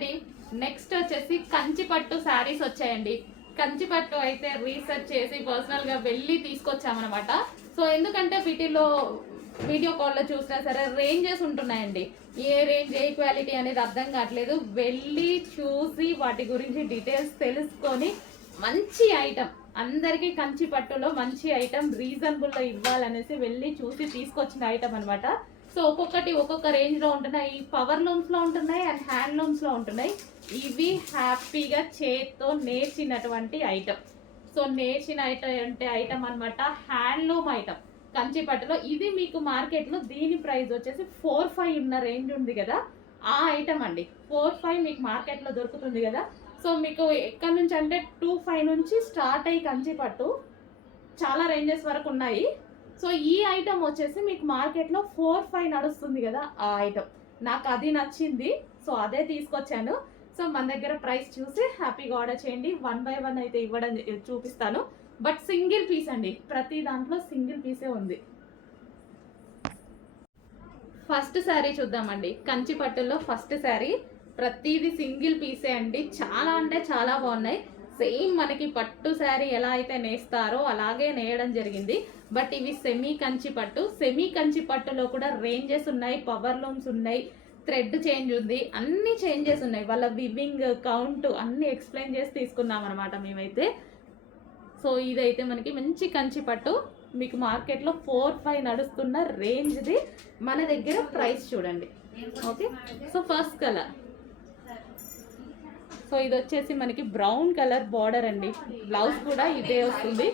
అండి నెక్స్ట్ వచ్చేసి కంచి పట్టు శారీస్ వచ్చాయండి. కంచి పట్టు అయితే రీసెర్చ్ చేసి పర్సనల్గా వెళ్ళి తీసుకొచ్చామన్నమాట. సో ఎందుకంటే వీటిలో వీడియో కాల్లో చూసినా సరే రేంజెస్ ఉంటున్నాయండి. ఏ రేంజ్ ఏ క్వాలిటీ అనేది అర్థం కావట్లేదు. వెళ్ళి చూసి వాటి గురించి డీటెయిల్స్ తెలుసుకొని మంచి ఐటమ్ అందరికీ కంచి పట్టులో మంచి ఐటమ్ రీజనబుల్లో ఇవ్వాలనేసి వెళ్ళి చూసి తీసుకొచ్చిన ఐటమ్ అనమాట సో ఒక్కొక్కటి ఒక్కొక్క రేంజ్లో ఉంటున్నాయి. పవర్ లూమ్స్లో ఉంటున్నాయి అండ్ హ్యాండ్ లూమ్స్లో ఉంటున్నాయి. ఇవి హ్యాపీగా చేత్తో నేర్చినటువంటి ఐటమ్ సో నేర్చిన ఐటమ్ అంటే ఐటమ్ అనమాట హ్యాండ్లూమ్ ఐటమ్ కంచిపట్టులో ఇది మీకు మార్కెట్లో దీని ప్రైస్ వచ్చేసి ఫోర్ ఫైవ్ ఉన్న రేంజ్ ఉంది కదా ఆ ఐటమ్ అండి. ఫోర్ ఫైవ్ మీకు మార్కెట్లో దొరుకుతుంది కదా. సో మీకు ఎక్కడి నుంచి అంటే టూ ఫైవ్ నుంచి స్టార్ట్ అయ్యి కంచిపట్టు చాలా రేంజెస్ వరకు ఉన్నాయి. సో ఈ ఐటమ్ వచ్చేసి మీకు మార్కెట్లో ఫోర్ ఫైవ్ నడుస్తుంది కదా ఆ ఐటమ్ నాకు అది నచ్చింది. సో అదే తీసుకొచ్చాను. సో మన దగ్గర ప్రైస్ చూసి హ్యాపీగా ఆర్డర్ చేయండి. వన్ బై వన్ అయితే ఇవ్వడం చూపిస్తాను. బట్ సింగిల్ పీస్ అండి. ప్రతి దాంట్లో సింగిల్ పీసే ఉంది. ఫస్ట్ శారీ చూద్దామండి. కంచి పట్టుల్లో ఫస్ట్ శారీ ప్రతిది సింగిల్ పీసే అండి. చాలా అంటే చాలా బాగున్నాయి. సేమ్ మనకి పట్టు శారీ ఎలా అయితే నేస్తారో అలాగే నేయడం జరిగింది. బట్ ఇవి సెమీ కంచి పట్టు. సెమీ కంచి పట్టులో కూడా రేంజెస్ ఉన్నాయి పవర్ లూమ్స్ ఉన్నాయి థ్రెడ్ చేంజ్ ఉంది అన్ని చేంజెస్ ఉన్నాయి. వాళ్ళ వివింగ్ కౌంట్ అన్ని ఎక్స్ప్లెయిన్ చేసి తీసుకున్నాం అనమాట మేమైతే. సో ఇదైతే మనకి మంచి కంచి పట్టు. మీకు మార్కెట్లో ఫోర్ ఫైవ్ నడుస్తున్న రేంజ్ది మన దగ్గర ప్రైస్ చూడండి. Okay so first colour so ఇది వచ్చేసి మనకి బ్రౌన్ కలర్ బార్డర్ అండి. బ్లౌజ్ కూడా ఇదే వస్తుంది.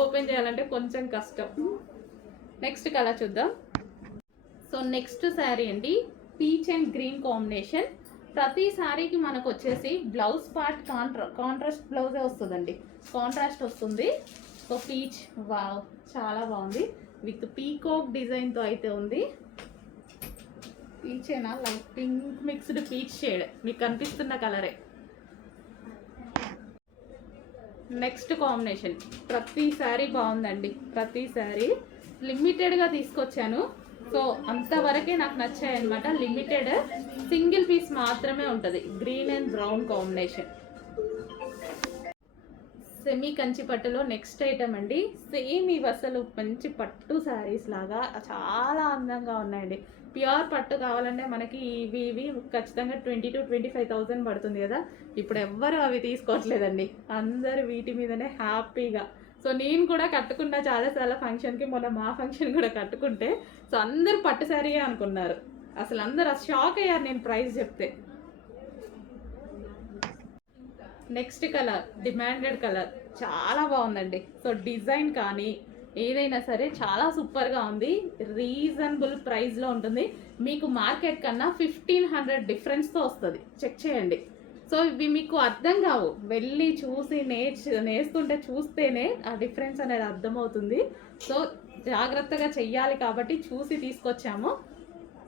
ఓపెన్ చేయాలంటే కొంచెం కష్టం. నెక్స్ట్ కలర్ చూద్దాం. సో నెక్స్ట్ శారీ అండి. Peach and green combination. ప్రతి శారీకి మనకు వచ్చేసి బ్లౌజ్ పార్ట్ కాంట్రా కాంట్రాస్ట్ బ్లౌజే వస్తుందండి. కాంట్రాస్ట్ వస్తుంది. సో పీచ్ వావ్ చాలా బాగుంది. విత్ పీకోక్ డిజైన్తో అయితే ఉంది. పీచేనా light pink mixed peach shade. మీకు కనిపిస్తున్న కలరే. Next combination. ప్రతి శారీ బాగుందండి. ప్రతి శారీ లిమిటెడ్గా తీసుకొచ్చాను. సో అంతవరకే నాకు నచ్చాయి అనమాట లిమిటెడ్ సింగిల్ పీస్ మాత్రమే ఉంటుంది. Green and brown combination. Semi Kanchi పట్టులో నెక్స్ట్ ఐటమ్ అండి. సేమ్ ఇవి అసలు మంచి పట్టు శారీస్ లాగా చాలా అందంగా ఉన్నాయండి. ప్యూర్ పట్టు కావాలంటే మనకి ఇవి ఇవి ఖచ్చితంగా twenty two twenty five thousand పడుతుంది కదా. ఇప్పుడు ఎవ్వరు అవి తీసుకోవట్లేదండి. అందరు వీటి మీదనే హ్యాపీగా. సో నేను కూడా కట్టుకున్నా చాలా ఫంక్షన్కి మొన్న మా ఫంక్షన్ కూడా కట్టుకుంటే సో అందరు పట్టు శారీయే అనుకున్నారు. అసలు అందరు షాక్ అయ్యారు నేను ప్రైస్ చెప్తే. Next colour demanded colour. చాలా బాగుందండి. సో డిజైన్ కానీ ఏదైనా సరే చాలా సూపర్గా ఉంది. రీజనబుల్ ప్రైస్లో ఉంటుంది. మీకు మార్కెట్ కన్నా ఫిఫ్టీన్ హండ్రెడ్ డిఫరెన్స్తో వస్తుంది. చెక్ చేయండి. సో ఇవి మీకు అర్థం కావు. వెళ్ళి చూసి నేర్చు నేర్చుకుంటే చూస్తేనే ఆ డిఫరెన్స్ అనేది అర్థమవుతుంది. సో జాగ్రత్తగా చెయ్యాలి కాబట్టి చూసి తీసుకొచ్చాము.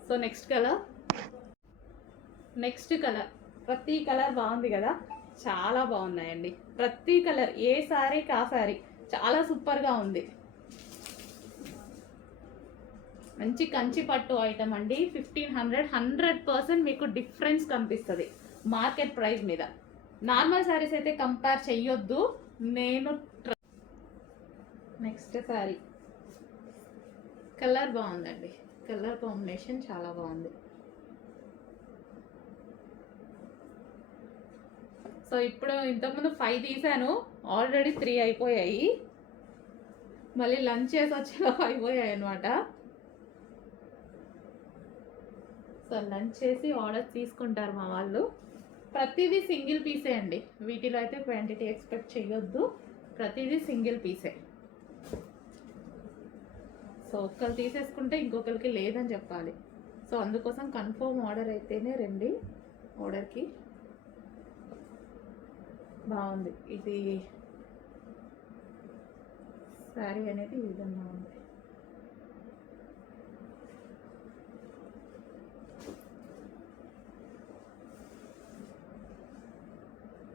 So next colour. Next colour. ప్రతి కలర్ బాగుంది కదా? చాలా బాగున్నాయండి. ప్రతి కలర్ ఏ సారీ కా సారీ చాలా సూపర్గా ఉంది. మంచి కంచి పట్టు ఐటమ్ అండి. ఫిఫ్టీన్ హండ్రెడ్ హండ్రెడ్ పర్సెంట్ మీకు డిఫరెన్స్ కనిపిస్తుంది మార్కెట్ ప్రైస్ మీద. నార్మల్ శారీస్ అయితే కంపేర్ చెయ్యొద్దు. నేను నెక్స్ట్ శారీ కలర్ బాగుందండి. కలర్ కాంబినేషన్ చాలా బాగుంది. సో ఇప్పుడు ఇంతకుముందు ఫైవ్ తీసాను. ఆల్రెడీ త్రీ అయిపోయాయి. మళ్ళీ లంచ్ చేసి వచ్చేలా అయిపోయాయి అనమాట సో లంచ్ చేసి ఆర్డర్ తీసుకుంటారు మా వాళ్ళు. ప్రతిదీ సింగిల్ పీసే అండి. వీటిలో అయితే క్వాంటిటీ ఎక్స్పెక్ట్ చేయొద్దు. ప్రతిదీ సింగిల్ పీసే. సో ఒక్కరు తీసేసుకుంటే ఇంకొకరికి లేదని చెప్పాలి. సో అందుకోసం కన్ఫర్మ్ ఆర్డర్ అయితేనే రండి ఆర్డర్కి. బాగుంది. ఇది శారీ అనేది ఈ విధంగా ఉంది.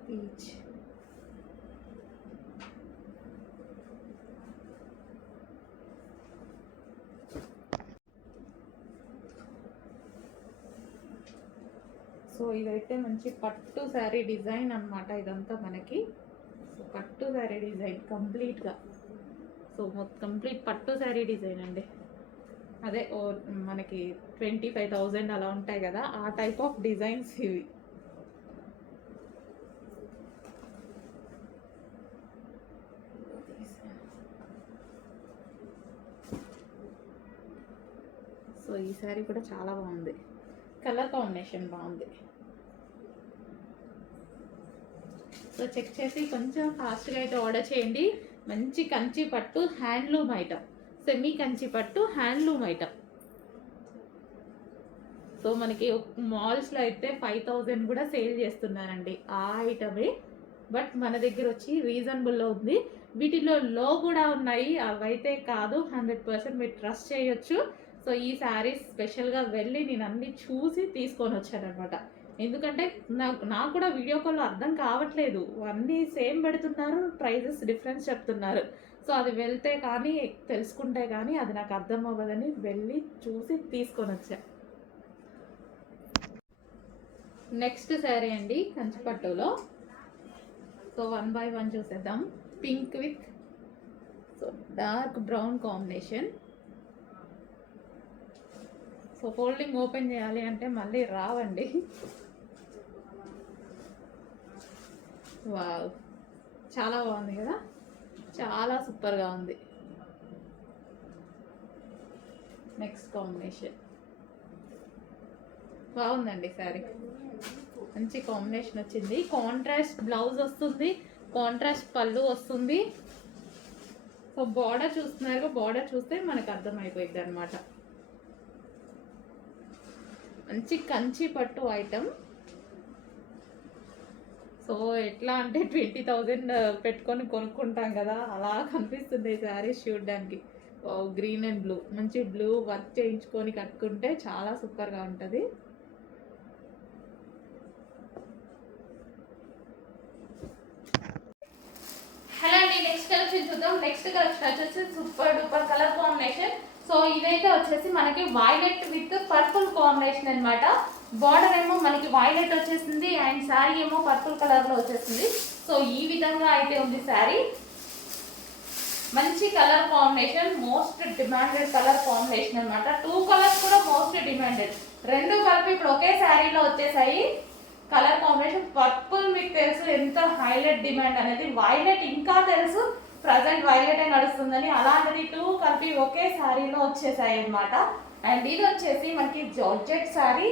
పీచ్ సో ఇదైతే మంచి పట్టు శారీ డిజైన్ అనమాట ఇదంతా మనకి. సో పట్టు శారీ డిజైన్ కంప్లీట్గా. సో కంప్లీట్ పట్టు శారీ డిజైన్ అండి. అదే ఓ మనకి ట్వంటీ ఫైవ్ థౌజండ్ అలా ఉంటాయి కదా ఆ టైప్ ఆఫ్ డిజైన్స్ ఇవి. సో ఈ శారీ కూడా చాలా బాగుంది. కలర్ కాంబినేషన్ బాగుంది. సో చెక్ చేసి కొంచెం ఫాస్ట్గా అయితే ఆర్డర్ చేయండి. మంచి కంచి పట్టు హ్యాండ్లూమ్ ఐటమ్. సెమీ కంచి పట్టు హ్యాండ్లూమ్ ఐటమ్. సో మనకి మాల్స్లో అయితే ఫైవ్ థౌజండ్ కూడా సేల్ చేస్తున్నారండి ఆ ఐటమే. బట్ మన దగ్గర వచ్చి రీజనబుల్లో ఉంది. వీటిలో లో కూడా ఉన్నాయి. అవైతే కాదు. హండ్రెడ్ పర్సెంట్ మీరు ట్రస్ట్ చేయొచ్చు. సో ఈ శారీస్ స్పెషల్గా వెళ్ళి నేను అన్ని చూసి తీసుకొని వచ్చానమాట ఎందుకంటే నాకు నాకు కూడా వీడియో కాల్లో అర్థం కావట్లేదు. అన్నీ సేమ్ పెడుతున్నారు ప్రైజెస్ డిఫరెన్స్ చెప్తున్నారు. సో అది వెళ్తే కానీ తెలుసుకుంటే కానీ అది నాకు అర్థం అవ్వదని వెళ్ళి చూసి తీసుకొని వచ్చా. నెక్స్ట్ శారీ అండి కంచిపట్టులో. సో వన్ బై వన్ చూసేద్దాం. Pink with so dark brown combination. So folding open చేయాలి అంటే మళ్ళీ రావండి. వావ్. చాలా బాగుంది కదా? చాలా సూపర్గా ఉంది. నెక్స్ట్ కాంబినేషన్ బాగుందండి శారీ మంచి కాంబినేషన్ వచ్చింది. కాంట్రాస్ట్ బ్లౌజ్ వస్తుంది. కాంట్రాస్ట్ పళ్ళు వస్తుంది. సో బార్డర్ చూస్తున్నారు బార్డర్ చూస్తే మనకు అర్థమైపోయింది అనమాట మంచి కంచి పట్టు ఐటమ్ సో ఎట్లా అంటే ట్వంటీ థౌజండ్ uh, పెట్టుకొని కొనుక్కుంటాం కదా అలా కనిపిస్తుంది శారీస్ చూడడానికి. గ్రీన్ అండ్ బ్లూ మంచి బ్లూ వర్క్ చేయించుకొని కట్టుకుంటే చాలా సూపర్గా ఉంటుంది. హలో అండి నెక్స్ట్ కలెక్షన్ చూద్దాం. నెక్స్ట్ కలెక్షన్ వచ్చేసి super duper colour combination so ఇదైతే వచ్చేసి మనకి వైలెట్ విత్ పర్పుల్ కాంబినేషన్ అనమాట బార్డర్ ఏమో మనకి వైలెట్ వచ్చేసింది అండ్ శారీ ఏమో పర్పుల్ కలర్లో వచ్చేసింది. సో ఈ విధంగా అయితే ఉంది శారీ మంచి colour combination most demanded colour combination అనమాట టూ కలర్స్ కూడా మోస్ట్ డిమాండెడ్ రెండు కలిపి ఇప్పుడు ఒకే శారీలో వచ్చేసాయి. కలర్ కాంబినేషన్ పర్పుల్ మీకు తెలుసు ఎంత హైలైట్ డిమాండ్ అనేది. వైలెట్ ఇంకా తెలుసు. ప్రజెంట్ వైలెట్ నడుస్తుందని అలాంటిది టూ కలిపి ఒకే శారీలో వచ్చేసాయి అన్నమాట అండ్ ఇది వచ్చేసి మనకి జార్జెట్ శారీ.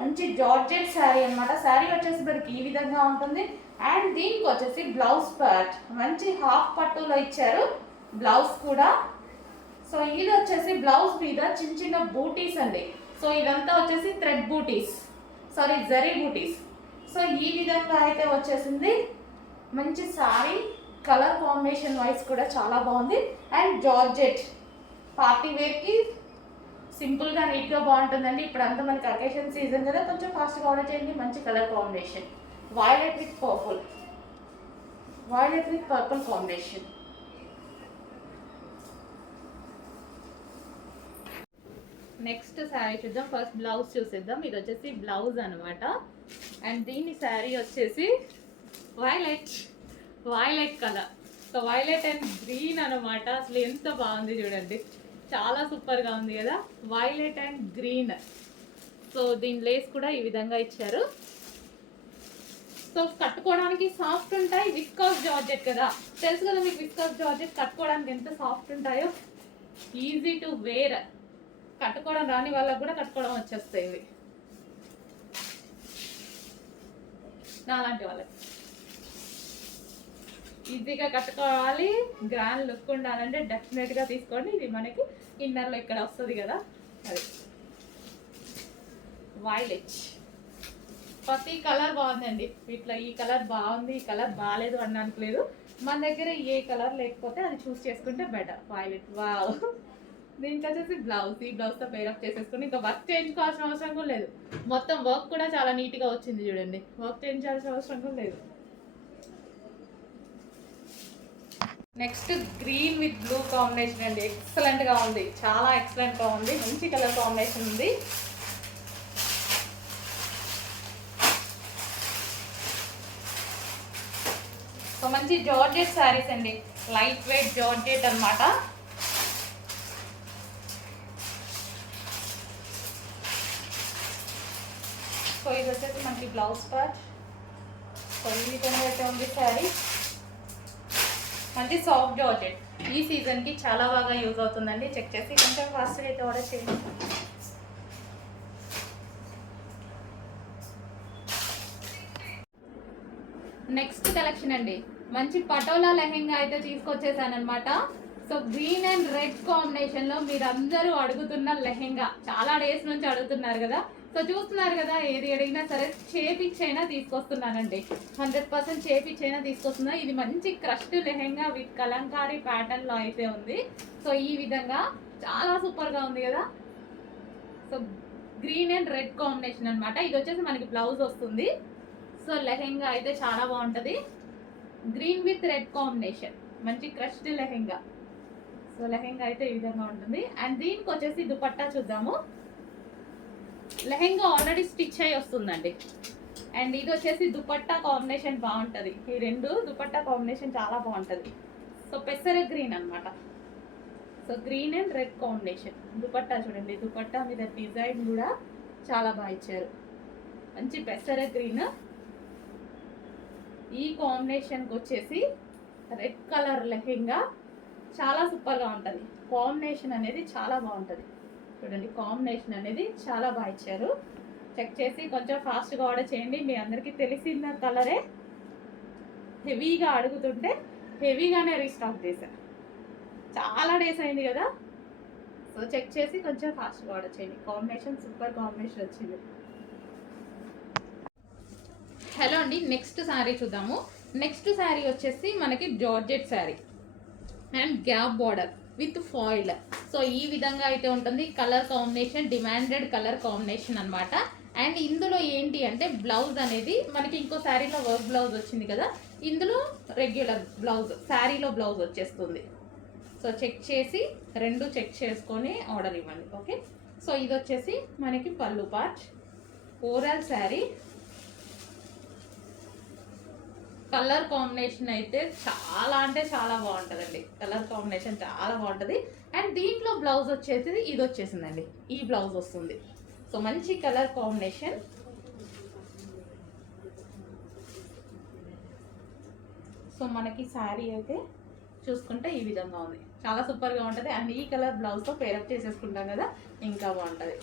మంచి జార్జెట్ శారీ అన్నమాట. శారీ వచ్చేసి మనకి ఈ విధంగా ఉంటుంది. అండ్ దీనికి వచ్చేసి బ్లౌజ్ పార్ట్. మంచి హాఫ్ పట్టులో ఇచ్చారు బ్లౌజ్ కూడా. సో ఇది వచ్చేసి బ్లౌజ్ మీద చిన్న చిన్న బూటీస్ అండి. సో ఇదంతా వచ్చేసి థ్రెడ్ బూటీస్. సారీ జరీ బూటీస్. సో ఈ విధంగా అయితే వచ్చేసింది. మంచి సారీ కలర్ కాంబినేషన్ వైస్ కూడా చాలా బాగుంది. అండ్ జార్జెట్ పార్టీ వేర్కి సింపుల్గా నీట్గా బాగుంటుందండి. ఇప్పుడు అంతా మనకి అకేషన్ సీజన్ కదా కొంచెం ఫాస్ట్గా ఆర్డర్ చేయండి. మంచి colour combination violet with purple violet with purple combination next sari చూద్దాం. ఫస్ట్ బ్లౌజ్ చూసేద్దాం. ఇది వచ్చేసి బ్లౌజ్ అనమాట అండ్ దీని శారీ వచ్చేసి violet violet colour so violet and green అనమాట అసలు ఎంత బాగుంది చూడండి. చాలా సూపర్గా ఉంది కదా. వైలెట్ అండ్ గ్రీన్ సో దీని లేస్ కూడా ఈ విధంగా ఇచ్చారు. సో కట్టుకోవడానికి సాఫ్ట్ ఉంటాయి విస్కాస్ జార్జెట్ కదా. తెలుసు కదా మీకు విస్కాస్ జార్జెట్ కట్టుకోవడానికి ఎంత సాఫ్ట్ ఉంటాయో? ఈజీ టు వేర్ కట్టుకోవడం రాని వాళ్ళకు కూడా కట్టుకోవడం వచ్చేస్తాయి ఇవి. నాలాంటి వాళ్ళకి. ఈజీగా కట్టుకోవాలి గ్రాండ్ లుక్ ఉండాలంటే డెఫినెట్గా తీసుకోండి. ఇది మనకి ఇన్నర్లో ఇక్కడ వస్తుంది కదా అది. వైలెట్ ప్రతి కలర్ బాగుందండి. ఇట్లా ఈ కలర్ బాగుంది ఈ కలర్ బాగాలేదు అనడానికి లేదు. మన దగ్గర ఏ కలర్ లేకపోతే అది చూస్ చేసుకుంటే బెటర్ వైలెట్ వావ్ దీనికి వచ్చేసి బ్లౌజ్ ఈ బ్లౌజ్తో పేరప్ చేసేసుకుని ఇంకా వర్క్ చేయించుకోవాల్సిన అవసరం కూడా లేదు. మొత్తం వర్క్ కూడా చాలా నీట్గా వచ్చింది చూడండి. వర్క్ చేయించాల్సిన అవసరం కూడా లేదు. Next green with blue combination అండి. ఎక్సలెంట్గా ఉంది. చాలా ఎక్సలెంట్గా ఉంది. మంచి కలర్ కాంబినేషన్ ఉంది. సో మంచి జార్జెట్ శారీస్ అండి. లైట్ వెయిట్ జార్జెట్ అనమాట సో ఇది వచ్చేసి మనకి బ్లౌజ్ పార్ట్. సో ఈ విధంగా అయితే ఉంది శారీ. మంచి సాఫ్ట్ జార్జెట్ ఈ సీజన్కి చాలా బాగా యూజ్ అవుతుందండి. చెక్ చేసి కొంచెం ఫాస్ట్గా అయితే ఆర్డర్ చేయండి. నెక్స్ట్ కలెక్షన్ అండి. మంచి పటోలా లెహెంగా అయితే తీసుకొచ్చేసాను అనమాట సో గ్రీన్ అండ్ రెడ్ కాంబినేషన్లో మీరందరూ అడుగుతున్న లెహెంగా. చాలా డేస్ నుంచి అడుగుతున్నారు కదా. సో చూస్తున్నారు కదా ఏది అడిగినా సరే చేపిచ్చైనా తీసుకొస్తున్నానండి. Hundred percent చేపిచ్చైనా తీసుకొస్తున్నా. ఇది మంచి క్రష్డ్ లెహెంగా విత్ కలంకారీ ప్యాటర్న్లో అయితే ఉంది. సో ఈ విధంగా చాలా సూపర్గా ఉంది కదా. So green and red combination అనమాట ఇది వచ్చేసి మనకి బ్లౌజ్ వస్తుంది. సో లెహెంగా అయితే చాలా బాగుంటుంది. Green with red combination. మంచి క్రష్డ్ లెహెంగా. సో లెహెంగా అయితే ఈ విధంగా ఉంటుంది. అండ్ దీనికి వచ్చేసి దుపట్టా చూద్దాము. లెహెంగా ఆల్రెడీ స్టిచ్ అయి వస్తుందండి. అండ్ ఇది వచ్చేసి దుపట్టా కాంబినేషన్ బాగుంటుంది. ఈ రెండు దుపట్టా కాంబినేషన్ చాలా బాగుంటుంది. సో పెసర గ్రీన్ అన్నమాట. So green and red combination dupatta చూడండి దుపట్టా మీద డిజైన్ కూడా చాలా బాగా ఇచ్చారు. మంచి పెసర గ్రీన్ ఈ కాంబినేషన్కి వచ్చేసి రెడ్ కలర్ లెహెంగా చాలా సూపర్గా ఉంటుంది. కాంబినేషన్ అనేది చాలా బాగుంటుంది. చూడండి కాంబినేషన్ అనేది చాలా బాగా ఇచ్చారు. చెక్ చేసి కొంచెం ఫాస్ట్గా ఆర్డర్ చేయండి మీ అందరికీ తెలిసిన కలరే. హెవీగా అడుగుతుంటే హెవీగానే రీస్టాక్ చేశారు చాలా డేస్ అయింది కదా. సో చెక్ చేసి కొంచెం ఫాస్ట్గా ఆర్డర్ చేయండి. కాంబినేషన్ సూపర్ కాంబినేషన్ వచ్చింది. హలో అండి నెక్స్ట్ శారీ చూద్దాము. నెక్స్ట్ శారీ వచ్చేసి మనకి georgette sari and gap border with foil. So ఈ విధంగా అయితే ఉంటుంది. Colour combination demanded colour combination అనమాట అండ్ ఇందులో ఏంటి అంటే బ్లౌజ్ అనేది మనకి ఇంకో శారీలో వర్క్ బ్లౌజ్ వచ్చింది కదా ఇందులో రెగ్యులర్ బ్లౌజ్ శారీలో బ్లౌజ్ వచ్చేస్తుంది. సో చెక్ చేసి రెండు చెక్ చేసుకొని ఆర్డర్ ఇవ్వండి ఓకే? సో ఇది వచ్చేసి మనకి పళ్ళు పార్చ్ ఓవరాల్ శారీ కలర్ కాంబినేషన్ అయితే చాలా అంటే చాలా బాగుంటుందండి. కలర్ కాంబినేషన్ చాలా బాగుంటుంది. అండ్ దీంట్లో బ్లౌజ్ వచ్చేసి ఇది వచ్చేసిందండి. ఈ బ్లౌజ్ వస్తుంది. సో మంచి కలర్ కాంబినేషన్. సో మనకి శారీ అయితే చూసుకుంటే ఈ విధంగా ఉంది. చాలా సూపర్గా ఉంటుంది. అండ్ ఈ కలర్ బ్లౌజ్తో పేరప్ చేసేసుకుంటాం కదా ఇంకా బాగుంటుంది.